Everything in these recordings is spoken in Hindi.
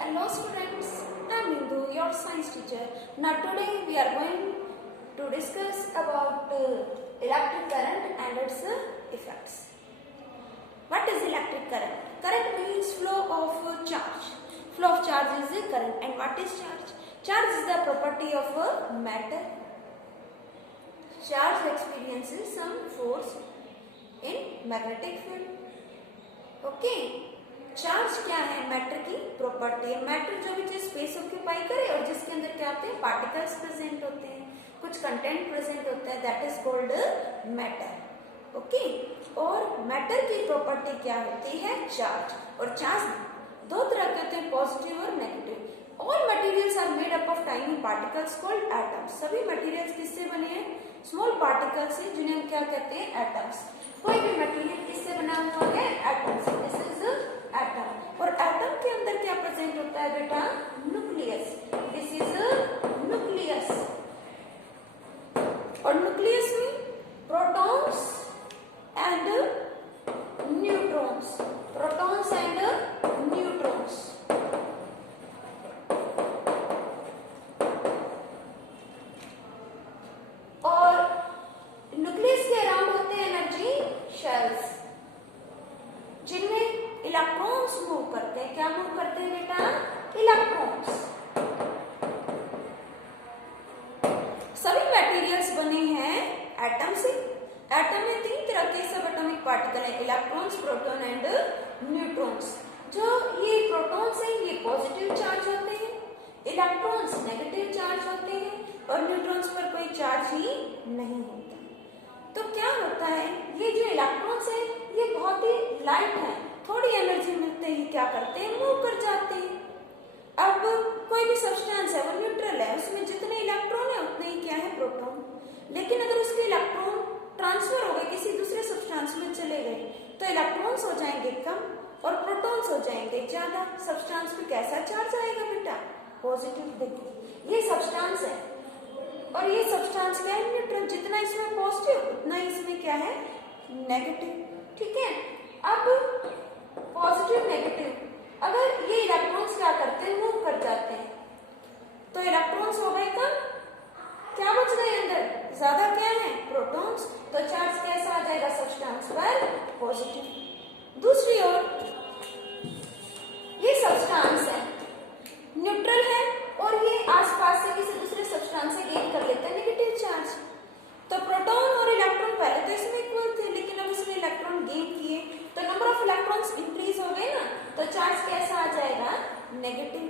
Hello students, I am Indu, your science teacher. Now today we are going to discuss about electric current and its effects. What is electric current? Current means flow of charge. Flow of charge is current. And what is charge? Charge is the property of a matter. Charge experiences some force in magnetic field. Okay. Charge क्या है? मैटर की प्रॉपर्टी है. मैटर जो भी चीज स्पेस ऑक्यूपाई करे और जिसके अंदर क्या होते हैं? पार्टिकल्स प्रेजेंट होते हैं, कुछ कंटेंट प्रेजेंट होता है, that is called matter. Okay. और मैटर की प्रॉपर्टी क्या होती है? चार्ज. और चार्ज दो तरह के होते हैं, पॉजिटिव और negative. All materials are made up of tiny particles called atoms. सभी मटेरियल्स किससे बने हैं? स्मॉल पार्टिकल्स से, जिन्हें हम क्या कहते हैं? एटम्स. कोई भी मटेरियल किससे बना हुआ है? एटम्स. This is atom. और एटम के अंदर क्या प्रेजेंट होता है बेटा? न्यूक्लियस. This is nucleus. और न्यूक्लियस में protons and neutrons. Protons and neutrons. और न्यूक्लियस के अराउंड होते हैं एनर्जी शेल्स, जिनमें इलेक्ट्रॉन्स मूव करते हैं. क्या मूव करते हैं बेटा? इलेक्ट्रॉन्स. सभी मटेरियल्स बने हैं एटम से. एटम में तीन तरह के सब एटॉमिक पार्टिकल हैं, इलेक्ट्रॉन्स, प्रोटॉन एंड न्यूट्रॉन्स. जो ये प्रोटॉन्स हैं ये पॉजिटिव चार्ज होते हैं, इलेक्ट्रॉन्स नेगेटिव चार्ज होते हैं, और न्यूट्रॉन्स पर कोई चार्ज ही नहीं होता. तो क्या होता है? ये जो इलेक्ट्रॉन्स हैं ये बहुत ही लाइट है, थोड़ी एनर्जी मिलते ही क्या करते हैं? मूव कर जाते हैं. अब कोई भी सब्सटेंस है वो न्यूट्रल है, उसमें जितने इलेक्ट्रॉन है उतने ही क्या है? प्रोटॉन. लेकिन अगर उसके इलेक्ट्रॉन ट्रांसफर हो गए, किसी दूसरे सब्सटेंस में चले गए, तो इलेक्ट्रॉन्स हो जाएंगे कम और प्रोटॉन्स हो जाएंगे ज्यादा. सब्सटेंस पे कैसा चार्ज आएगा बेटा? पॉजिटिव. देखिए ये सब्सटेंस है और ये सब्सटेंस क्या है? न्यूट्रल. जितना इसमें पॉजिटिव उतना इसमें क्या है? नेगेटिव. ठीक है. अब पॉजिटिव नेगेटिव, अगर ये इलेक्ट्रॉन्स क्या करते हैं? मूव कर जाते हैं, तो इलेक्ट्रॉन्स हो गए कम, क्या बच गए अंदर? ज्यादा क्या है? प्रोटॉन्स. तो चार्ज कैसा आ जाएगा सब्सटेंस पर? पॉजिटिव. दूसरी ओर ये सब्सटेंस है, न्यूट्रल है, और ये आसपास से किसी दूसरे सब्सटेंस से गेन कर लेते हैं नेगेटिव चार्ज. तो प्रोटॉन और इलेक्ट्रॉन पहले तो इसमें इक्वल थे, लेकिन अब इसमें इलेक्ट्रॉन गेन किए तो नंबर ऑफ इलेक्ट्रॉन्स इंक्रीज हो गए ना, तो चार्ज कैसा आ जाएगा? नेगेटिव.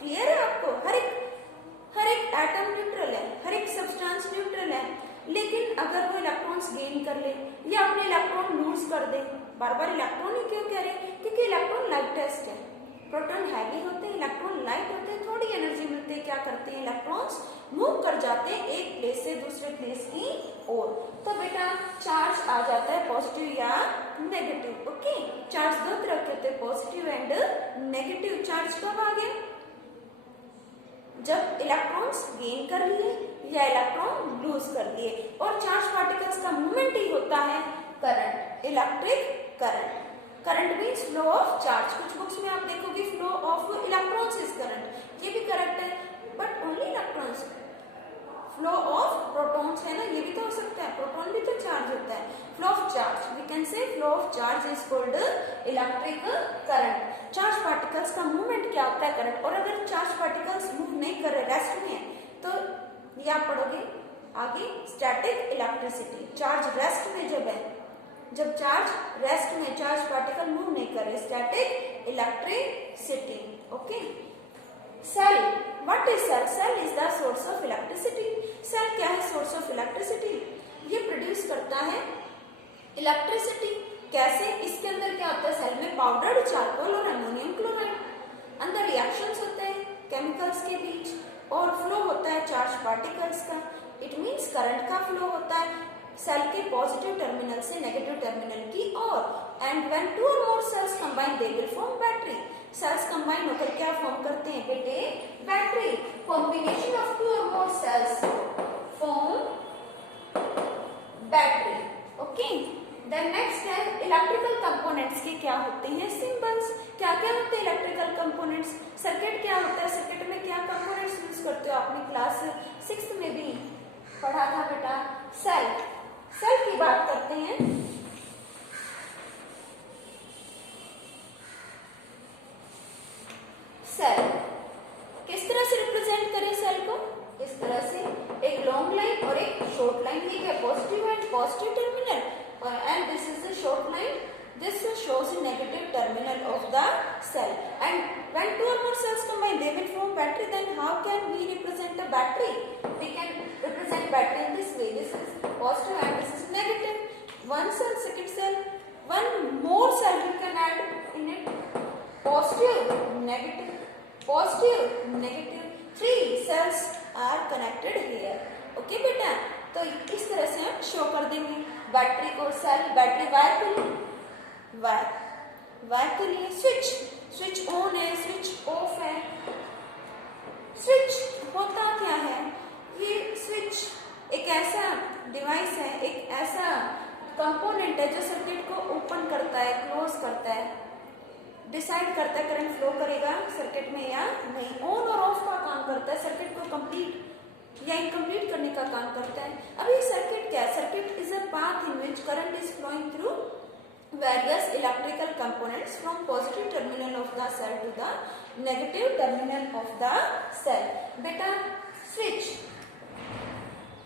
क्लियर है आपको? हर एक एटम न्यूट्रल है, हर एक सब्सटेंस न्यूट्रल है, लेकिन अगर वो इलेक्ट्रॉन्स गेन कर ले या अपने इलेक्ट्रॉन लूज कर दे. बार बार इलेक्ट्रॉन ही क्यों कह रहे हैं? क्योंकि इलेक्ट्रॉन लाइटेस्ट है, प्रोटॉन हैवी होते हैं, इलेक्ट्रॉन लाइट होते हैं, थोड़ी एनर्जी मिलते हैं, क्या करते हैं? इलेक्ट्रॉन्स मूव कर जाते हैं एक प्लेस से दूसरे प्लेस की ओर. तो बेटा चार्ज आ जाता है पॉजिटिव या नेगेटिव. ओके. चार्ज दो तरह के होते हैं, पॉजिटिव एंड नेगेटिव. चार्ज कब आ गया? जब इलेक्ट्रॉन्स गेन कर लिए या इलेक्ट्रॉन लूज कर लिए. और चार्ज पार्टिकल्स का मूवमेंट ही होता है current, electric current. Current means flow of charge. कुछ बुक्स में आप देखोगे flow of electrons is current, ये भी करेक्ट है, but only electrons. Flow of protons है ना, ये भी तो हो सकता है, प्रोटॉन भी तो चार्ज होता है. Flow of charge, we can say flow of charge is called electric current. Charge particles का मूवमेंट क्या होता है? करंट. और अगर चार्ज पार्टिकल्स मूव नहीं कर रहे, रेस्ट में है, तो ये आप पढ़ोगे आगे स्टैटिक इलेक्ट्रिसिटी. चार्ज रेस्ट में जब है, जब चार्ज रेस्ट में, चार्ज पार्टिकल मूव नहीं कर रहे, static electricity. Okay. Cell. What is cell? Cell is the source of electricity. Cell क्या है? Source of electricity. ये प्रोड्यूस करता है इलेक्ट्रिसिटी. कैसे? इसके अंदर क्या होता है? सेल में पाउडर्ड चारकोल और अमोनियम क्लोराइड. अंदर रिएक्शंस होते हैं केमिकल्स के बीच, और फ्लो होता है चार्ज पार्टिकल्स का. इट मीन्स करंट का फ्लो होता है सेल के पॉजिटिव टर्मिनल से नेगेटिव टर्मिनल की ओर. एंड व्हेन टू और more cells combine they will form battery. Cells combine होकर क्या फॉर्म करते हैं बेटे? बैटरी. कॉम्बिनेशन ऑफ टू और more cells form battery. Okay. Then next है इलेक्ट्रिकल कंपोनेंट्स के क्या होते हैं? सिंबल्स. क्या क्या होते हैं इलेक्ट्रिकल कंपोनेंट्स? सर्किट क्या होता है, सर्किट में क्या कंपोनेंट्स यूज करते हो, आपने क्लास 6th में भी पढ़ा था बेटा। सेल, सेल की बात करते हैं। सेल किस तरह से रिप्रेजेंट करें सेल को, इस तरह से, एक लॉन्ग लाइन और एक शॉर्ट लाइन, ठीक है, positive and positive terminal, and this is the short line. This shows the negative terminal of the cell. And when two or more cells combine, they will form battery. Then how can we represent a battery? We can represent battery in this way. This is positive and this is negative. One cell, second cell, one more cell we can add in it. Positive, negative, positive, negative. 3 cells are connected here. Okay, बेटा? तो इस तरह से हम शो कर देंगे बैटरी को। सेल, बैटरी वायर के लिए, वायर के लिए, स्विच, स्विच ऑन है, स्विच ऑफ है। स्विच होता क्या है, ये स्विच एक ऐसा डिवाइस है, एक ऐसा कंपोनेंट है जो सर्किट को ओपन करता है, क्लोज करता है, डिसाइड करता है करंट फ्लो करेगा सर्किट में या नहीं, ऑन और ऑफ का काम करता है, सर्किट को कंप्लीट या इनकम्प्लीट करने का काम करता है। अब ये सर्किट क्या है, circuit is a path in which current is flowing through various electrical components from positive terminal of the cell to the negative terminal of the cell. बेटा स्विच,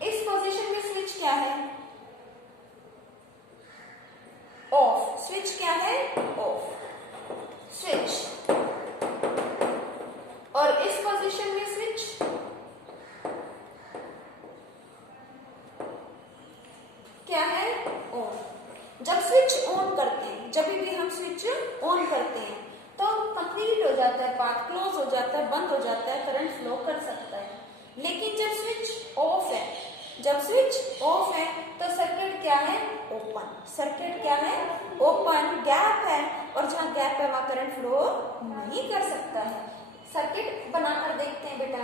इस पोजीशन में स्विच क्या है, ऑफ, स्विच क्या है, ऑफ, स्विच, और इस पोजीशन में स्विच क्या है, ऑन। जब स्विच ऑन करते हैं, जब भी हम स्विच ऑन करते हैं तो कंप्लीट हो जाता है, पाथ क्लोज हो जाता है, बंद हो जाता है, करंट फ्लो कर सकता है। लेकिन जब स्विच ऑफ है, जब स्विच ऑफ है तो सर्किट क्या है, ओपन, सर्किट क्या है, ओपन, गैप है, और जहां गैप है वहां करंट फ्लो नहीं कर सकता है। सर्किट बनाकर देखते हैं बेटा।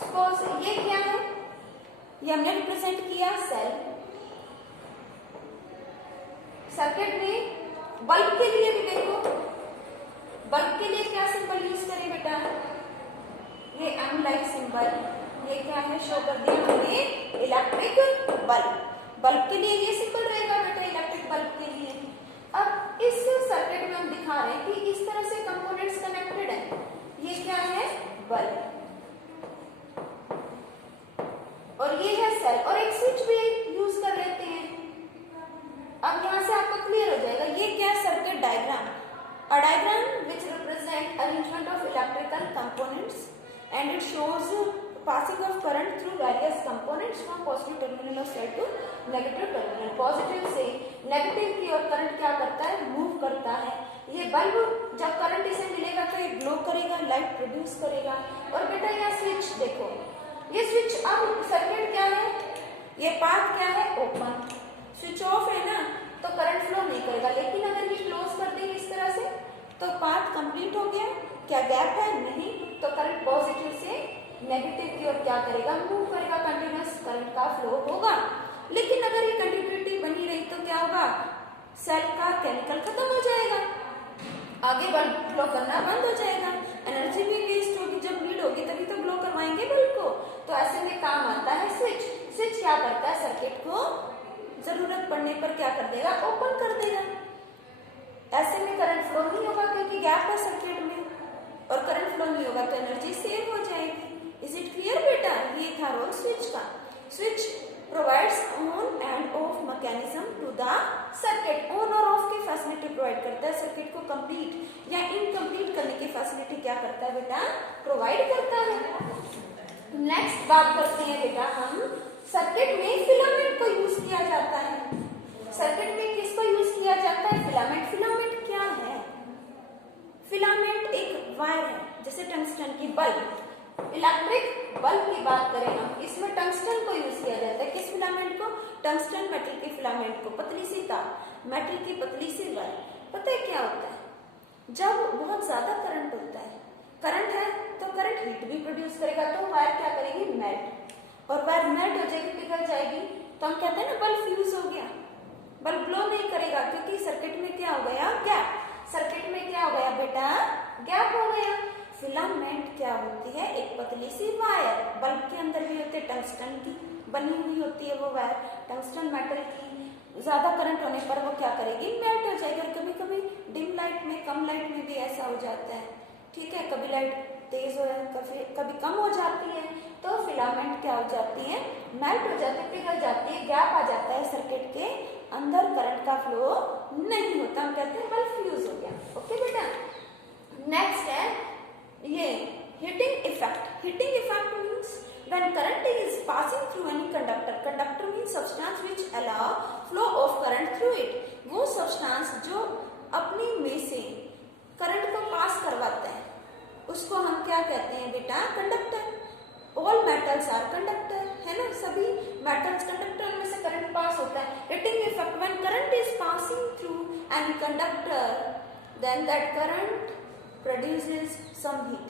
सपोज ये क्या है, ये हमने रिप्रेजेंट किया सेल। सर्किट में बल्ब के लिए भी देखो, बल्ब के लिए क्या सिंबल यूज करें बेटा, ये एम लाइक सिंबल, ये क्या है, शो कर दिया हमने, इलेक्ट्रिक बल्ब। बल्ब के लिए ये सिंबल रहेगा बेटा, इलेक्ट्रिक बल्ब के लिए। अब इस सर्किट में हम दिखा रहे हैं कि इस तरह से कंपोनेंट्स कनेक्टेड है, ये क्या है, बल्ब, और ये है सेल, और एक स्विच भी यूज कर लेते हैं। अब यहां से आपको क्लियर हो जाएगा ये क्या है, circuit diagram, a diagram which represent arrangement of electrical components and it shows passing of current through various components from positive terminal of cell to negative terminal. Positive से नेगेटिव की ओर करंट क्या करता है, मूव करता है। ये बल्ब जब करंट इसे मिलेगा तो ये ग्लो करेगा, लाइट प्रोड्यूस करेगा। और बेटा यहाँ स्विच देखो, ये स्विच, अब सर्किट क्या है, ये पाथ क्या है, ओपन, स्विच ऑफ है ना तो करंट फ्लो नहीं करेगा। लेकिन अगर ये क्लोज कर देंगे इस तरह से तो पाथ कंप्लीट हो गया, क्या गैप है, नहीं, तो करंट पॉजिटिव से नेगेटिव की ओर क्या करेगा, मूव करेगा, कंटिन्यूअस करंट का फ्लो होगा। लेकिन अगर ये कंटिन्यूटी बनी रही तो क्या होगा, सेल का केमिकल खत्म हो जाएगा, आगे बल्ब ग्लो करना बंद हो जाएगा, एनर्जी भी वेस्ट होगी, जब नीड होगी तभी तो ग्लो करवाएंगे बल्ब को। तो ऐसे में काम आता है स्विच। स्विच क्या करता है, सर्किट को जरूरत पड़ने पर क्या कर देगा, ओपन कर देगा। ऐसे में करंट फ्लो नहीं होगा क्योंकि गैप है सर्किट में, और करंट फ्लो नहीं होगा तो एनर्जी सेव हो जाएगी। इज इट क्लियर बेटा, ये था रोल स्विच का। Switch provides on and off mechanism to the circuit, on और ऑफ की फैसिलिटी प्रोवाइड करता है, सर्किट को कंप्लीट या इनकम्प्लीट करने की फैसिलिटी क्या करता है बेटा, प्रोवाइड करता है। नेक्स्ट बात करते हैं बेटा हम, सर्किट में फिलामेंट को यूज किया जाता है। सर्किट में किसको यूज किया जाता है, फिलामेंट। फिलामेंट क्या है, फिलामेंट एक वायर है, जैसे टंगस्टन की बल्ब, इलेक्ट्रिक बल्ब की बात करें हम, इसमें टंगस्टन को यूज किया जाता है। किस फिलामेंट को, टंगस्टन मेटल के फिलामेंट को, पतली सी तार, मेटल की पतली सी वायर। पता है क्या होता है, जब बहुत ज्यादा करंट होता है, करंट है तो करंट हीट भी प्रोड्यूस करेगा, तो वायर क्या करेगी, मेल्ट, और वायर मेल्ट हो जाएगी, पिघल जाएगी, तो हम कहते हैं ना बल्ब फ्यूज हो गया, बल्ब ग्लो नहीं करेगा क्योंकि सर्किट में क्या हो गया, गैप। सर्किट में क्या बेटा? गैप हो गया। फिलामेंट क्या होती है? एक पतली सी वायर, बल्ब के अंदर भी होती है, टंगस्टन की बनी हुई होती है वो वायर, टंगस्टन मेटल की। ज्यादा करंट होने पर वो क्या करेगी? मेल्ट हो जाएगी। और कभी कभी डिम लाइट में, कम लाइट में भी ऐसा हो जाता है, ठीक है, कभी लाइट तेज हो कभी कम हो जाती है, तो फिलामेंट क्या हो जाती है? मेल्ट हो जाती है, पिघल जाती है, गैप आ जाता है सर्किट के अंदर, करंट का फ्लो नहीं होता, हम कहते हैं बल्ब फ्यूज हो गया। ओके बेटा, नेक्स्ट है ये heating effect. Heating effect means when current is passing through any conductor, conductor means substance which allow flow of current through it, वो substance जो अपनी में से करंट को पास करवाता है उसको हम क्या कहते हैं बेटा? Conductor. All metals are conductor, है ना, सभी मेटल्स कंडक्टर में से करंट पास होता है। Heating effect when current is passing through any conductor then that current produces some heat,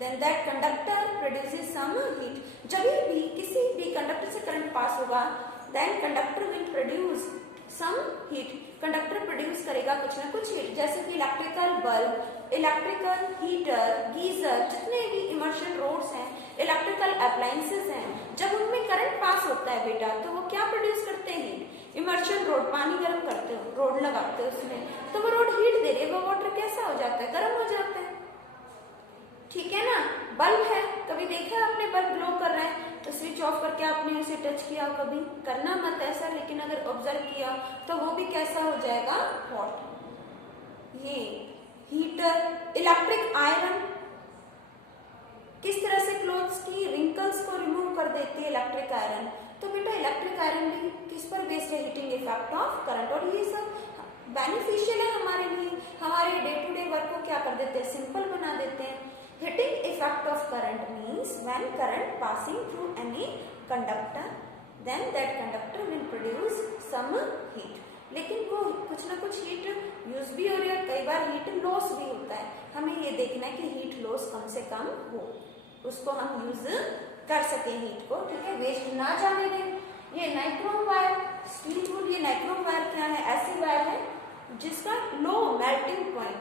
then that conductor produces some heat। जब भी किसी भी कंडक्टर से करंट पास होगा then conductor will produce some heat, conductor produce करेगा कुछ ना कुछ हीट, जैसे कि electrical bulb, electrical heater, geyser, जितने भी इमर्शन रोड्स हैं, इलेक्ट्रिकल अप्लायंसेस हैं, जब उनमें करंट पास होता है बेटा तो वो क्या प्रोड्यूस करते हैं? इमर्शन रोड, पानी गर्म करते हो, रोड लगाते हो उसमें, तो वो रोड हीट दे रही है, वो वाटर कैसा हो जाता है? गर्म हो जाता है, ठीक है ना। बल्ब है, कभी देखा है आपने बल्ब ग्लो कर रहा है तो स्विच ऑफ करके आपने उसे टच किया? कभी करना मत ऐसा, लेकिन अगर ऑब्जर्व किया तो वो भी कैसा हो जाएगा? हॉट। ये हीटर, इलेक्ट्रिक आयरन किस तरह से क्लोथ्स की रिंकल्स को रिमूव कर देती है इलेक्ट्रिक आयरन, तो बेटा इलेक्ट्रिक आयरन भी किस पर बेस्ड है? Heating effect of current. और ये सब बेनिफिशियल है हमारे लिए, हमारे डे टू डे वर्क को क्या कर देते हैं? सिंपल बना देते हैं। Heating effect of current means when current passing through any conductor, then that conductor will produce some heat। लेकिन वो कुछ ना कुछ हीट यूज भी हो रही है, कई बार हीट लॉस भी होता है, हमें ये देखना है कि हीट लॉस कम से कम हो, उसको हम यूज कर सके हीट को, ठीक है, वेस्ट ना जाने दें। ये नाइक्रोम वायर, स्टील वुड, ये नाइक्रोम वायर क्या है? ऐसी वायर है जिसका लो मेल्टिंग पॉइंट,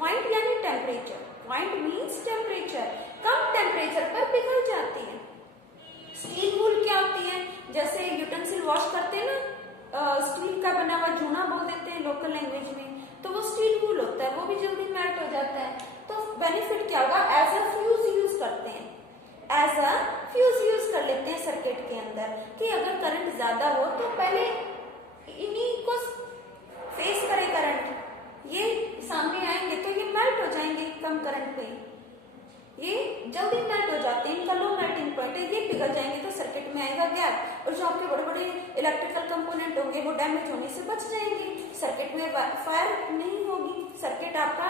पॉइंट यानी टेम्परेचर, पॉइंट मीन्स टेम्परेचर, कम टेम्परेचर पर पिघल जाती है। स्टील वूल क्या होती है? जैसे यूटेंसिल वॉश करते हैं ना, स्टील का बना हुआ जूना बोल देते हैं लोकल लैंग्वेज में, तो वो स्टील वूल होता है, वो भी जल्दी मेल्ट हो जाता है। तो बेनिफिट क्या होगा? एज अ फ्यूज यूज करते हैं, एज अ फ्यूज यूज कर लेते हैं सर्किट के अंदर, कि अगर करंट ज्यादा हो तो पहले इन्हीं को फेस करे करंट, ये सामने आएंगे तो ये मेल्ट हो जाएंगे कम करंट पे, ये जल्दी मेल्ट हो जाते हैं, इनका लो मेल्टिंग पॉइंट है, ये पिघल जाएंगे तो सर्किट में आएगा गैप, और जो आपके बड़े बड़े इलेक्ट्रिकल कंपोनेंट होंगे वो डैमेज होने से बच जाएंगे, सर्किट में फायर नहीं होगी, सर्किट आपका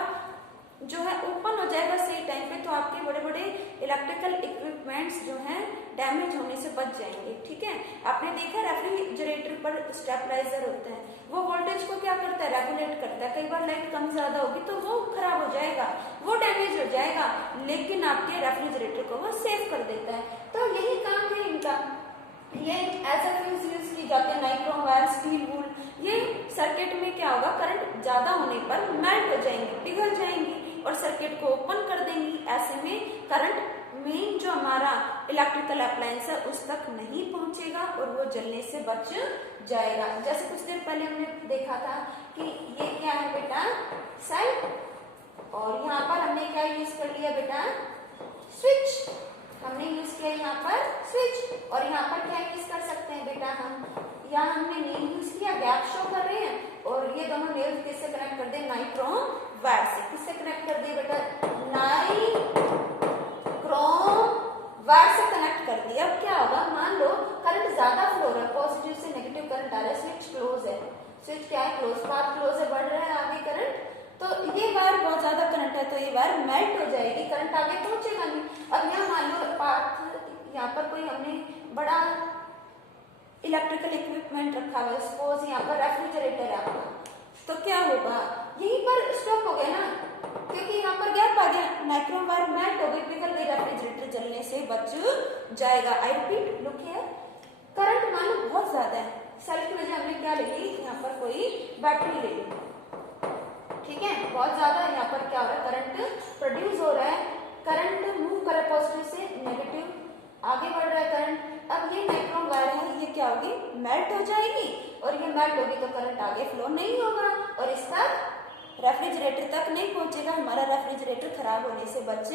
जो है ओपन हो जाएगा सही टाइम पे, तो आपके बड़े बड़े इलेक्ट्रिकल इक्विपमेंट्स जो हैं डैमेज होने से बच जाएंगे, ठीक है। आपने देखा रेफ्रिजरेटर पर स्टेबलाइजर होता है, वो वोल्टेज को क्या करता है? रेगुलेट करता है, कई बार लाइट कम ज्यादा होगी तो वो खराब हो जाएगा, वो डैमेज हो जाएगा, लेकिन आपके रेफ्रिजरेटर को वो सेव कर देता है। तो यही काम है इनका, ये एज अ फ्यूज यूज की जाते हैं, नाइक्रोम वायर, स्टील वूल, ये सर्किट में क्या होगा? करंट ज्यादा होने पर मेल्ट हो जाएंगे, पिघल जाएंगी और सर्किट को ओपन कर देंगी, ऐसे में करंट मेन जो हमारा इलेक्ट्रिकल अप्लायंस है उस तक नहीं पहुंचेगा और वो जलने से बच जाएगा। जैसे कुछ देर पहले हमने देखा था कि ये क्या है बेटा? सेल, और यहाँ पर हमने क्या यूज कर लिया बेटा? स्विच, हमने यूज किया यहाँ पर स्विच, और यहाँ पर क्या यूज कर सकते हैं बेटा हम? यहाँ हमने नेल यूज किया, गैप शो कर रहे हैं, और ये दोनों नेल किससे कनेक्ट कर दिए? नाइक्रोम वायर से। किससे कनेक्ट कर दिए बेटा? नाइक्रोम वायर से कनेक्ट कर दिया। अब क्या होगा? मान लो करंट ज्यादा फ्लो हो रहा है, पॉजिटिव से नेगेटिव करंट आ रहा है, स्विच क्लोज है, स्विच क्या है? क्लोज, पाथ क्लोज है, बढ़ रहा है आगे करंट, तो ये वायर बहुत ज्यादा करंट है तो ये वायर मेल्ट हो जाएगी, करंट आगे पहुंचेगा नहीं। अब यहाँ मान लो पाथ, यहाँ पर कोई हमने बड़ा इलेक्ट्रिकल इक्विपमेंट रखा हुआ है, सपोज यहाँ पर रेफ्रिजरेटर है आपका, तो क्या होगा? यहीं पर स्टॉप हो गया ना, क्योंकि यहाँ पर गैप आ गया, नाइक्रोम वायर मेल्ट हो गई, पिघल गई, रेफ्रिजरेटर जलने से बच जाएगा। I repeat, look here, current मान लो बहुत ज्यादा है, सेल की वजह हमने क्या ले ली? यहाँ पर कोई बैटरी ले ली, ठीक है, बहुत ज्यादा, यहाँ पर क्या हो रहा है, करंट प्रोड्यूस हो रहा है, करंट मूव कर रहा है पॉजिटिव से नेगेटिव, आगे बढ़ रहा है करंट। अब ये नाइक्रोम वायर है, ये क्या होगी, मेल्ट हो जाएगी, और ये मेल्ट होगी तो करंट आगे फ्लो नहीं होगा और इसका रेफ्रिजरेटर तक नहीं पहुंचेगा, हमारा रेफ्रिजरेटर खराब होने से बच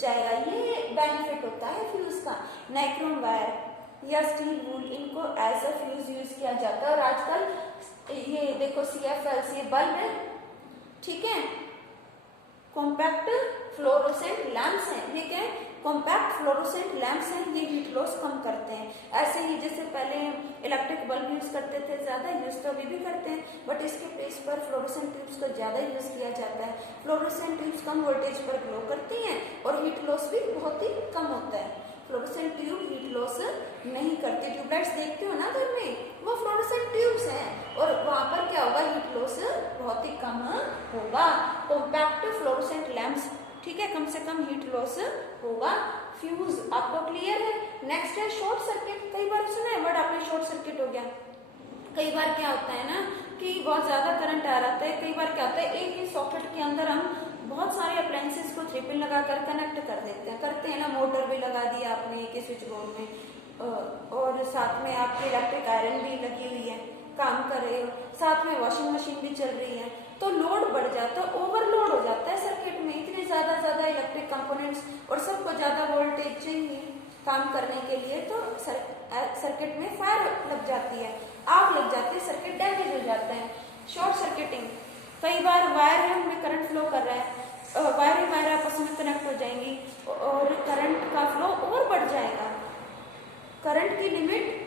जाएगा। ये बेनिफिट होता है फ्यूज का। नाइक्रोम वायर या स्टील वूल, इनको एज अ फ्यूज यूज किया जाता है। और आजकल ये देखो CFLs, ये बल्ब है, ठीक है, कॉम्पैक्ट फ्लोरोसेंट लैंप्स हैं। ये क्या है, कॉम्पैक्ट फ्लोरोसेंट लैंप्स हैं, ये हीट लॉस कम करते हैं। ऐसे ही जैसे पहले इलेक्ट्रिक बल्ब यूज करते थे, ज्यादा यूज तो अभी भी करते हैं, बट इसके प्लेस पर फ्लोरोसेंट ट्यूब्स को ज्यादा यूज किया जाता है। फ्लोरोसेंट ट्यूब्स कम वोल्टेज पर ग्लो करती हैं और हीट लॉस भी बहुत ही कम होता है। फ्लोरोसेंट ट्यूब हीट लॉस नहीं करते। ट्यूबलाइट्स देखते हो ना घर में, वो फ्लोरोसेंट ट्यूब्स हैं और वहां पर क्या होगा, हीट लॉस बहुत ही कम होगा। कॉम्पैक्ट फ्लोरोसेंट लैंप्स, ठीक है, कम से कम हीट लॉस होगा। फ्यूज आपको क्लियर है। नेक्स्ट है शॉर्ट सर्किट। कई बार सुना है वर्ड आपने, शॉर्ट सर्किट हो गया। कई बार क्या होता है ना कि बहुत ज्यादा करंट आ रहा है, कई बार क्या होता है एक ही सॉकेट के अंदर हम बहुत सारे अप्लायंसेस को 3 पिन लगाकर कनेक्ट कर देते हैं, करते हैं ना, मोटर भी लगा दिया आपने एक ही स्विच बोर्ड में और साथ में आपकी इलेक्ट्रिक आयरन भी लगी हुई है, काम कर रहे हो, साथ में वॉशिंग मशीन भी चल रही है, तो लोड बढ़ जाता है, ओवरलोड हो जाता है सर्किट में, इतने ज्यादा इलेक्ट्रिक कंपोनेंट्स और सबको ज्यादा वोल्टेज चाहिए काम करने के लिए, तो सर्किट में फायर लग जाती है, आग लग जाती है, सर्किट डैमेज हो जाता है। शॉर्ट सर्किटिंग, कई बार वायर है उनमें करंट फ्लो कर रहा है, वायर आपस में कनेक्ट हो जाएंगी और करंट का फ्लो और बढ़ जाएगा। करंट की लिमिट,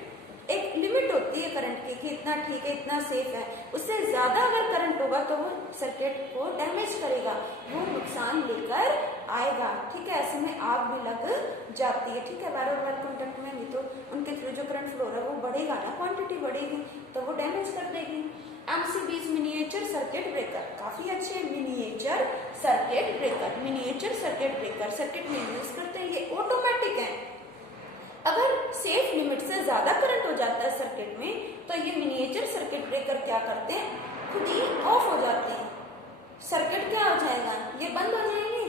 एक लिमिट होती है करंट की कि इतना ठीक है, इतना सेफ है, उससे ज्यादा अगर करंट होगा तो वो सर्किट को डैमेज करेगा, वो नुकसान लेकर आएगा, ठीक है। ऐसे में आग भी लग जाती है, ठीक है। वायर और वायर कॉन्टेक्ट में भी तो उनके थ्रू जो करंट फ्लो है वो बढ़ेगा ना, क्वांटिटी बढ़ेगी तो वो डैमेज कर देगी। MCBs मिनिएचर सर्किट ब्रेकर, काफी अच्छे miniature circuit breaker, miniature circuit breaker circuit में यूज करते हैं, ये ऑटोमेटिक है। अगर सेफ लिमिट से ज्यादा करंट हो जाता है सर्किट में तो ये मिनिएचर सर्किट ब्रेकर क्या करते हैं, खुद ही ऑफ हो जाते हैं, सर्किट क्या हो जाएगा, ये बंद हो जाएंगे,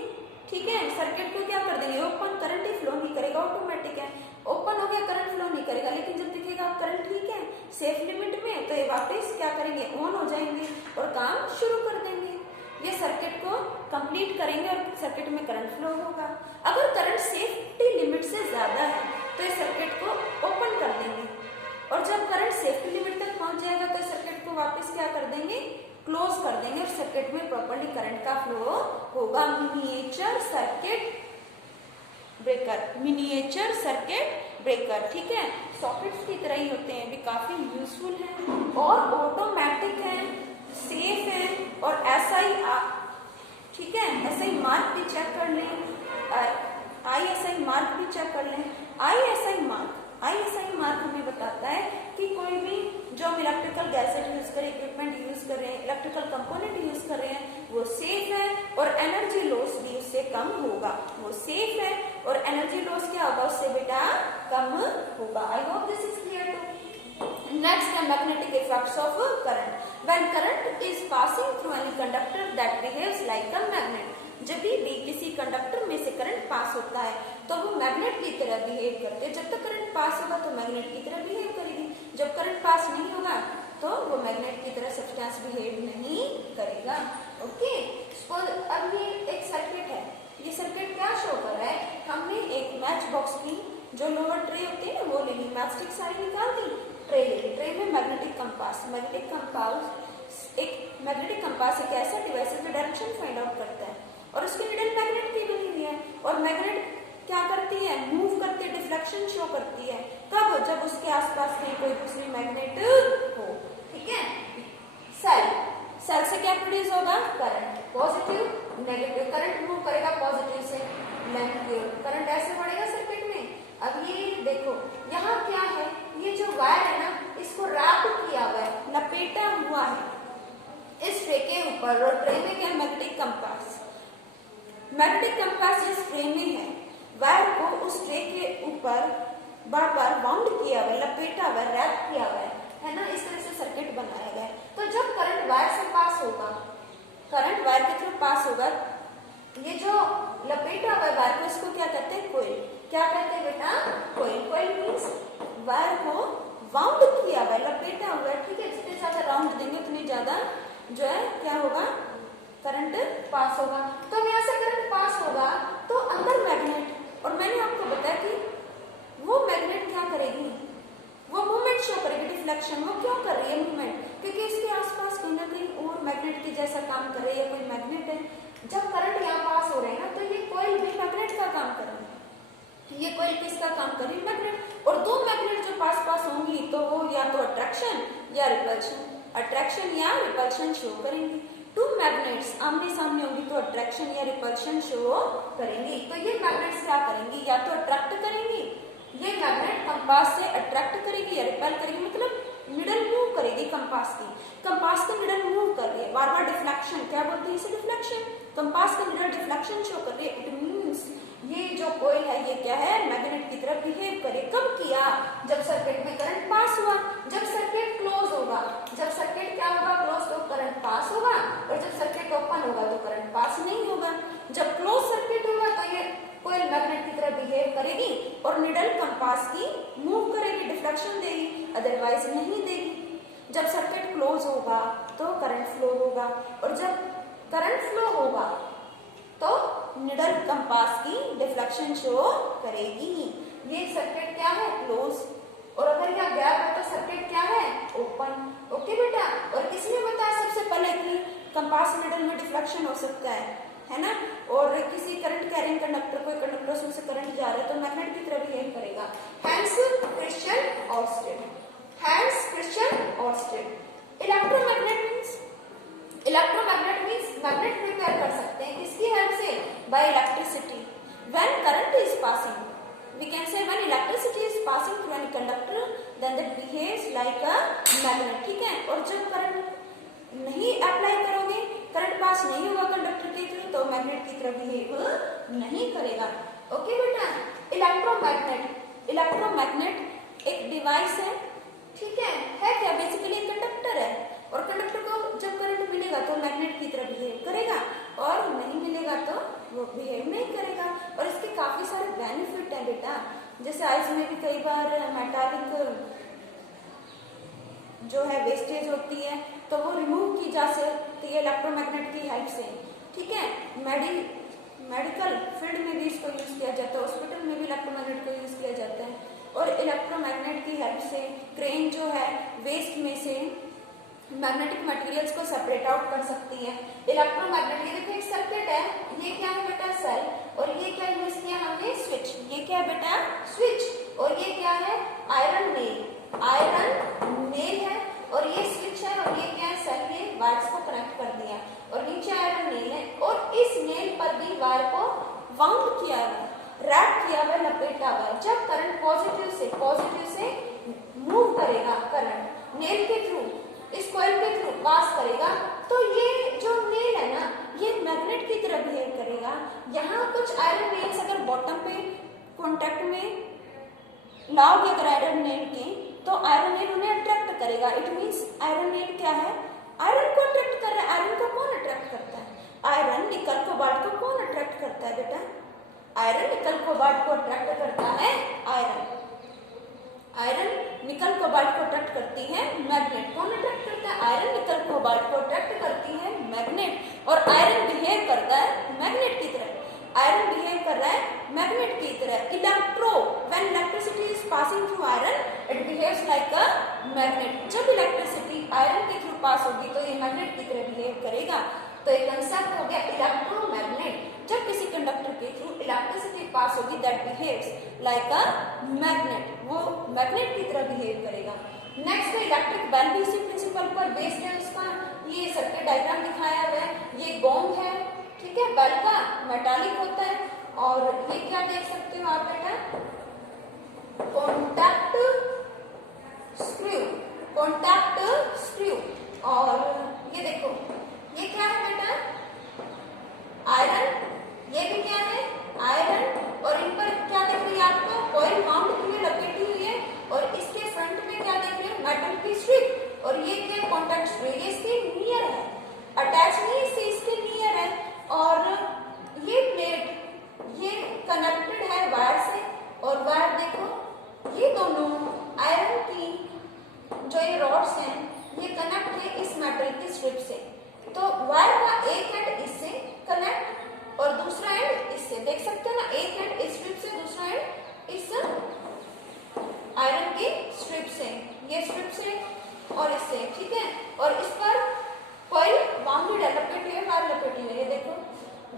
ठीक है। सर्किट को क्या कर देंगे, ओपन, करंट ही फ्लो नहीं करेगा, ऑटोमेटिक है, ओपन हो गया करंट फ्लो नहीं करेगा, लेकिन जब दिखेगा करंट ठीक है सेफ लिमिट में तो ये वापस क्या करेंगे, ऑन हो जाएंगे और काम शुरू कर देंगे, ये सर्किट को कंप्लीट करेंगे और सर्किट में करंट फ्लो होगा। अगर करंट सेफ्टी लिमिट से ज्यादा है तो इस सर्किट को ओपन कर देंगे और जब करंट सेफ्टी लिमिट तक पहुंच जाएगा तो सर्किट को वापस क्या कर देंगे, क्लोज कर देंगे और सर्किट में प्रॉपर्ली करंट का फ्लो होगा। Miniature circuit breaker, miniature circuit breaker, ठीक है, सॉकेट्स की तरह ही होते हैं, भी काफी यूजफुल है और ऑटोमेटिक है, सेफ है और SI, ठीक है, SI मार्क भी चेक कर लें, ISI मार्क भी चेक कर लें। ISI मार्क हमें बताता है कि कोई भी जो हम इलेक्ट्रिकल गैजेट यूज करें, इक्विपमेंट यूज कर रहे हैं, इलेक्ट्रिकल कंपोनेंट यूज कर रहे हैं, वो सेफ है और एनर्जी लॉस भी उससे कम होगा, वो सेफ है और एनर्जी लॉस क्या होगा, उससे बेटा कम होगा। I hope this is clear too. Next, the magnetic effects of current. When current is passing through any conductor that behaves like a magnet. जब भी किसी कंडक्टर में से करंट पास होता है तो वो मैग्नेट की तरह बिहेव करते हैं। जब तक करंट पास होगा तो मैग्नेट की तरह बिहेव करेगी, जब करंट पास नहीं होगा तो वो मैग्नेट की तरह सब्सटेंस बिहेव नहीं करेगा। ओके, अब ये एक सर्किट है, ये सर्किट क्या शो कर रहा है, हमने एक मैच बॉक्स की जो लोअर ट्रे होती है ना वो ले ली, मैचस्टिक सारी निकाल दी, ट्रे ले ली, ट्रे में मैग्नेटिक कंपास, मैग्नेटिक कंपास एक ऐसा डिवाइस है जो डायरेक्शन फाइंड आउट करता है और उसकी नीडल मैग्नेट की बनी हुई है और मैग्नेट क्या करती है, मूव करती है, डिफ्लेक्शन शो करती है, कब, जब उसके आसपास कहीं कोई दूसरी मैग्नेट हो, ठीक है। सेल से क्या प्रोड्यूस होगा, current, positive negative, current move करेगा पॉजिटिव से नेगेटिव, करंट ऐसे बढ़ेगा सर्किट में। अब ये देखो यहाँ क्या है, ये जो वायर है ना इसको रैप किया हुआ है, लपेटा हुआ है इस ट्रे के ऊपर और ट्रे में क्या है, मैग्नेटिक कंपास, मैग्नेटिक कंपास जिस ट्रे में है वायर को उस ट्रे के ऊपर बार बार बाउंड किया हुआ है, लपेटा हुआ है, रैप किया हुआ है ना, इस तरह से सर्किट बनाया गया है। तो जब करंट वायर से पास होगा, करंट वायर के थ्रू होगा, ये जो लपेटा हुआ है वायर को, इसको क्या कहते हैं? कोइल। क्या कहते हैं बेटा? कोइल। कोइल मीन्स वायर को वाउंड किया हुआ है, लपेटा हुआ है, ठीक है। जितने ज्यादा राउंड देंगे उतनी ज्यादा जो है क्या होगा? करंट पास होगा। तो अब यहाँ से करंट पास होगा तो अंदर मैग्नेट, और मैंने आपको बताया कि वो मैग्नेट क्या करेगी? वो मूवमेंट शो करेगी, डिफ्लेक्शन। वो क्यों कर रही है मूवमेंट? क्योंकि इसके आसपास कहीं ना कहीं और मैग्नेट की जैसा काम कर रही है, कोई मैग्नेट है। जब करंट यहाँ पास हो रहे हैं ना, तो ये कोइल भी मैग्नेट का काम कर रही है। ये कोइल किसका काम कर रही है? मैग्नेट। और दो मैग्नेट जो पास पास होंगी तो वो या तो अट्रैक्शन या रिपल्शन, अट्रैक्शन या रिपल्शन शो करेंगी। टू मैग्नेट्स आमने सामने होंगी तो अट्रैक्शन या रिपल्शन शो करेंगी। तो ये मैग्नेट्स क्या करेंगी? या तो अट्रैक्ट करेंगी, ये मैग्नेट कंपास से अट्रैक्ट करेगी या रिपेल करेगी, मतलब निडल मूव करेगी कंपास की। कंपास की निडल मूव कर रही है, बार बार डिफ्लेक्शन, क्या बोलते हैं इसे? डिफ्लेक्शन। कंपास की निडल डिफ्लेक्शन शो कर रही है। इट मींस ये जो कोइल है ये क्या है? मैग्नेट की तरफ बिहेव करे। कब किया? जब सर्किट में करंट पास हुआ। जब सर्किट क्लोज होगा, जब सर्किट क्या होगा? क्लोज, तो करंट पास होगा, और जब सर्किट ओपन होगा तो करंट पास नहीं होगा। जब क्लोज सर्किट होगा तो ये कोइल मैग्नेट की तरह बिहेव करेगी और निडल कंपास की मूव करेगी, डिफ्लेक्शन देगी, अदरवाइज नहीं देगी। जब सर्किट क्लोज होगा तो करंट फ्लो होगा, और जब करंट फ्लो होगा तो निडल कंपास की डिफ्लेक्शन शो करेगी। ये सर्किट क्या है? क्लोज। और अगर यहाँ गैप है तो सर्किट क्या है? ओपन। ओके बेटा। और किसने बताया सबसे पहले कि कंपास निडल में डिफ्लेक्शन हो सकता है ना? और किसी करंट कैरिंग कंडक्टर, कोई कंडक्टर उसमें से करंट जा रहा है तो मैग्नेट की तरह बिहेव करेगा। Hans Christian Oersted. Hans Christian Oersted. Electromagnet means magnet prepare कर सकते हैं किसकी हेल्प से? By electricity. When current is passing, we can say when electricity is passing through any conductor then that behaves like a magnet, ठीक है। और जब करंट नहीं अप्लाई करोगे, करंट पास नहीं होगा कंडक्टर के थ्रू, तो मैग्नेट की तरह बिहेव नहीं करेगा। ओके बेटा। इलेक्ट्रोमैग्नेट एक डिवाइस है, ठीक है क्या? बेसिकली कंडक्टर है, और कंडक्टर को जब करंट मिलेगा तो मैग्नेट की तरह बिहेव करेगा, और नहीं मिलेगा तो वो बिहेव नहीं करेगा। और इसके काफी सारे बेनिफिट है बेटा। जैसे आइस में भी कई बार मेटालिक जो है वेस्टेज होती है तो वो रिमूव की जा सकती है इलेक्ट्रोमैग्नेट की हेल्प से, ठीक है। मेडिकल फील्ड में भी इसको यूज किया जाता है, हॉस्पिटल में भी इलेक्ट्रोमैग्नेट को यूज किया जाता है। और इलेक्ट्रोमैग्नेट की हेल्प से क्रेन जो है वेस्ट में से मैग्नेटिक मटेरियल्स को सेपरेट आउट कर सकती है। इलेक्ट्रोमैग्नेट, ये देखो एक सर्किट है, ये क्या है बेटा? सेल। और ये क्या यूज किया हमने? स्विच। ये क्या है बेटा? स्विच। और ये क्या है? Iron nail. आयरन नेल है, और ये स्विच है, और ये क्या है? सेल। ये वायर्स को कनेक्ट कर दिया, और नीचे आयरन नेल है, और इस नेल पर भी वायर को वाउंड किया है, रैप किया हुआ, लपेटा हुआ। जब करंट पॉजिटिव से मूव करेगा, करंट नेल के थ्रू, इस कॉइल के थ्रू पास करेगा, तो ये जो नेल है ना, ये मैग्नेट की तरह बिहेव करेगा। यहाँ कुछ आयरन नेल्स अगर बॉटम पे कांटेक्ट में लाओगे अगर आयरन नेल के, तो आयरन नेल उन्हें अट्रैक्ट करेगा। इट मींस आयरन नेल क्या है? आयरन को अट्रैक्ट कर रहा है। आयरन को कौन अट्रैक्ट करता है? आयरन निकल कोबाल्ट को कौन अट्रैक्ट करता है बेटा? आयरन निकल कोबाल्ट को अट्रैक्ट करता है आयरन निकल कोबाल्ट को अट्रैक्ट करती है मैग्नेट। कौन अट्रैक्ट करता है? आयरन निकल कोबाल्ट को अट्रैक्ट करती है मैग्नेट। और आयरन बिहेव करता है मैग्नेट की तरह। आयरन बिहेव कर रहा है मैग्नेट की तरह। When electricity is passing through iron, it behaves like a magnet. जब इलेक्ट्रिसिटी आयरन के थ्रू पास होगी तो ये मैग्नेट की तरह बिहेव करेगा। तो ये कंसेप्ट हो गया इलेक्ट्रोमैग्नेट। जब किसी कंडक्टर के थ्रू इलेक्ट्रिसिटी पास होगी, that behaves like a magnet, वो मैग्नेट की तरह बिहेव करेगा। नेक्स्ट है इलेक्ट्रिक बेल, भी इसी प्रिंसिपल पर बेस्ड है। उसका ये सर्किट डायग्राम दिखाया हुआ है। ये गोंग है, ठीक है, बेल का मेटालिक होता है। और ये क्या देख सकते हो आप बेटा? Contact screw. और ये देखो, ये क्या है बेटा? आयरन। ये भी क्या है? आयरन। और इन पर क्या देख रही है आपको? कॉइल माउंट की हुई, लपेटी हुई है। और इसके फ्रंट में क्या देख रहे हैं? मेटल की स्ट्रिप। और ये क्या? Contact screw. ये इसके नियर है, अटैच नहीं, इससे इसके नियर है। और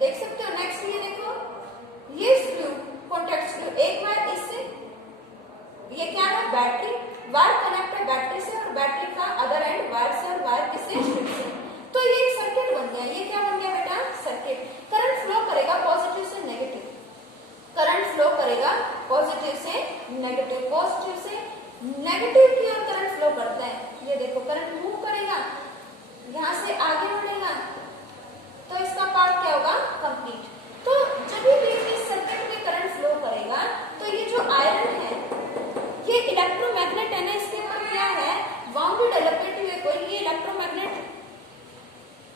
देख सकते हो। नेक्स्ट ये देखो, ये स्क्रू कॉन्टैक्ट स्क्रू, एक बार इससे, ये क्या है बैटरी, वायर कनेक्ट है बैटरी से और बैटरी का अदर एंड वायर से और वायर किससे स्ट्रिप से। तो ये एक सर्किट बन गया। ये क्या बन गया बेटा सर्किट। करंट फ्लो करेगा पॉजिटिव से नेगेटिव, करंट फ्लो करेगा पॉजिटिव से नेगेटिव, पॉजिटिव से नेगेटिव की ओर करंट फ्लो करता है। ये देखो करंट मूव करेगा, यहाँ से आगे बढ़ेगा, तो इसका पार्ट क्या होगा कंप्लीट। तो जब भी इस सर्किट में करंट फ्लो करेगा तो ये जो आयरन है, ये इलेक्ट्रोमैग्नेट है ना, इसके ऊपर क्या है वाउंडेड एलिमेंट हुए कोई, ये इलेक्ट्रोमैग्नेट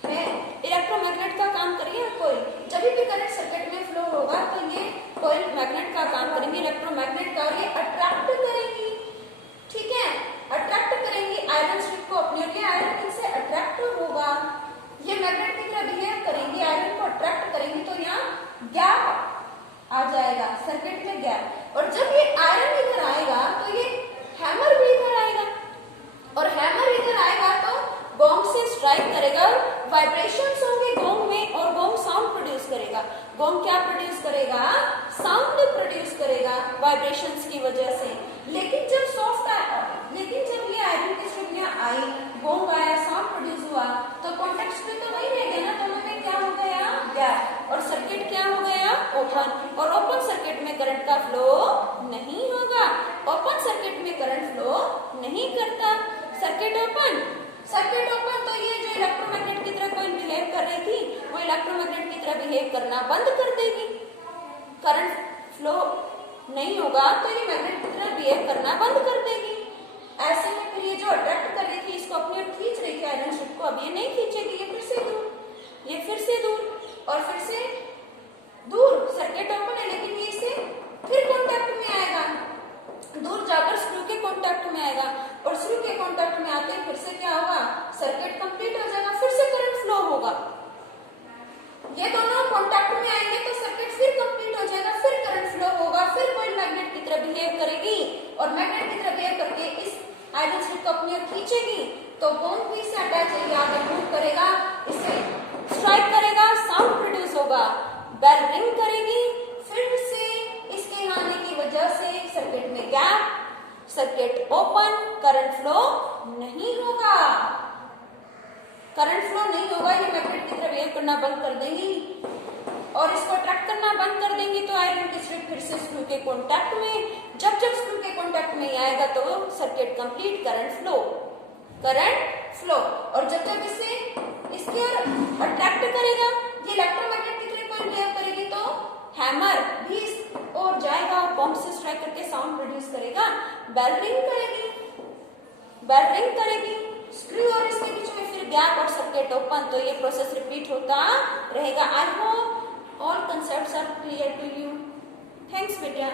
है, इलेक्ट्रोमैग्नेट का काम करिए कोई। जब भी करंट सर्किट में फ्लो होगा तो ये कोई मैग्नेट का काम करेंगे, इलेक्ट्रोमैग्नेट का, और ये अट्रैक्ट करेंगी, ठीक है, अट्रैक्ट करेंगी आयरन स्ट्रिप को अपनी ओर। ये आयरन इनसे अट्रैक्ट होगा, ये मैग्नेट की तरह बिहेव करेंगी, आयरन को अट्रैक्ट करेंगी, तो यहाँ गैप आ जाएगा सर्किट में गैप। और जब ये आयरन इधर आएगा तो ये हैमर भी इधर आएगा, और हैमर इधर आएगा तो गोंग से स्ट्राइक करेगा, वाइब्रेशंस होंगे गोंग में, और गोंग साउंड प्रोड्यूस करेगा। गोंग क्या प्रोड्यूस करेगा, साउंड प्रोड्यूस करेगा वाइब्रेशंस की वजह से। लेकिन जब सॉफ्ट आया, लेकिन जब ये आयरन की स्ट्रिप यहाँ आई, गोंग आया, साउंड प्रोड्यूस हुआ, तो कॉन्टेक्ट में तो वही रह गया ना, दोनों में क्या हो गया गैप, और सर्किट क्या हो गया ओपन। और ओपन सर्किट में करंट का फ्लो नहीं होगा, ओपन सर्किट में करंट फ्लो नहीं करता। सर्किट ओपन, सर्किट ओपन, तो ये जो इलेक्ट्रोमैग्नेट की तरह कोई बिहेव कर रही थी वो इलेक्ट्रोमैग्नेट की तरह बिहेव करना बंद कर देगी, करंट फ्लो नहीं होगा तो ये मैग्नेट की तरह बिहेव करना बंद कर देगी। ऐसे में फिर ये जो अट्रैक्ट कर रही थी इसको अपनी ओर खींच रही थी आयरन स्ट्रिप को, अब ये नहीं खींचेगी, ये फिर से दूर, ये फिर से दूर और फिर से दूर। सर्किट ओपन है लेकिन ये इसे फिर कांटेक्ट में आएगा, दूर जाकर स्क्रू के कांटेक्ट में आएगा, और स्क्रू के कांटेक्ट में आते फिर से क्या होगा सर्किट कंप्लीट हो जाएगा, फिर से करंट फ्लो होगा। ये दोनों कांटेक्ट में आएंगे तो सर्किट फिर कंप्लीट हो जाएगा, फिर करंट फ्लो होगा, फिर कोई मैग्नेट की तरह बिहेव करेगी, और मैग्नेट की तरह बिहेव करके इस आयरन स्ट्रिप को अपनी ओर खींचेगी, तो गोंद भी इससे अटैच है, आगे मूव करेगा, इसे स्ट्राइक करेगा, साउंड प्रोड्यूस होगा, बेल रिंग करेगी, फिर से इसके आने की वजह से सर्किट में gap, circuit open, current flow नहीं होगा, करंट फ्लो नहीं होगा, ये मैग्नेट की तरह बिहेव करना बंद कर देंगी और इसको अट्रैक्ट करना बंद कर देंगी, तो आयरन की स्ट्रिप फिर से स्क्रू के कांटेक्ट में, जब जब स्क्रू के कांटेक्ट में आएगा तो circuit complete, current flow, current flow. और जब जब इसे इसकी ओर अट्रैक्ट करेगा, ये इलेक्ट्रोमैग्नेट की तरह कोई बिहेव करेगी, तो हैमर भी इस ओर जाएगा और बॉम्ब से स्ट्राइक करके साउंड प्रोड्यूस करेगा, बेल रिंग करेगी, बेल रिंग करेगी, स्क्रू और इसके बीच में फिर गैप और सर्किट ओपन, तो ये प्रोसेस रिपीट होता रहेगा। I hope all concepts are clear to you. Thanks, Vidya.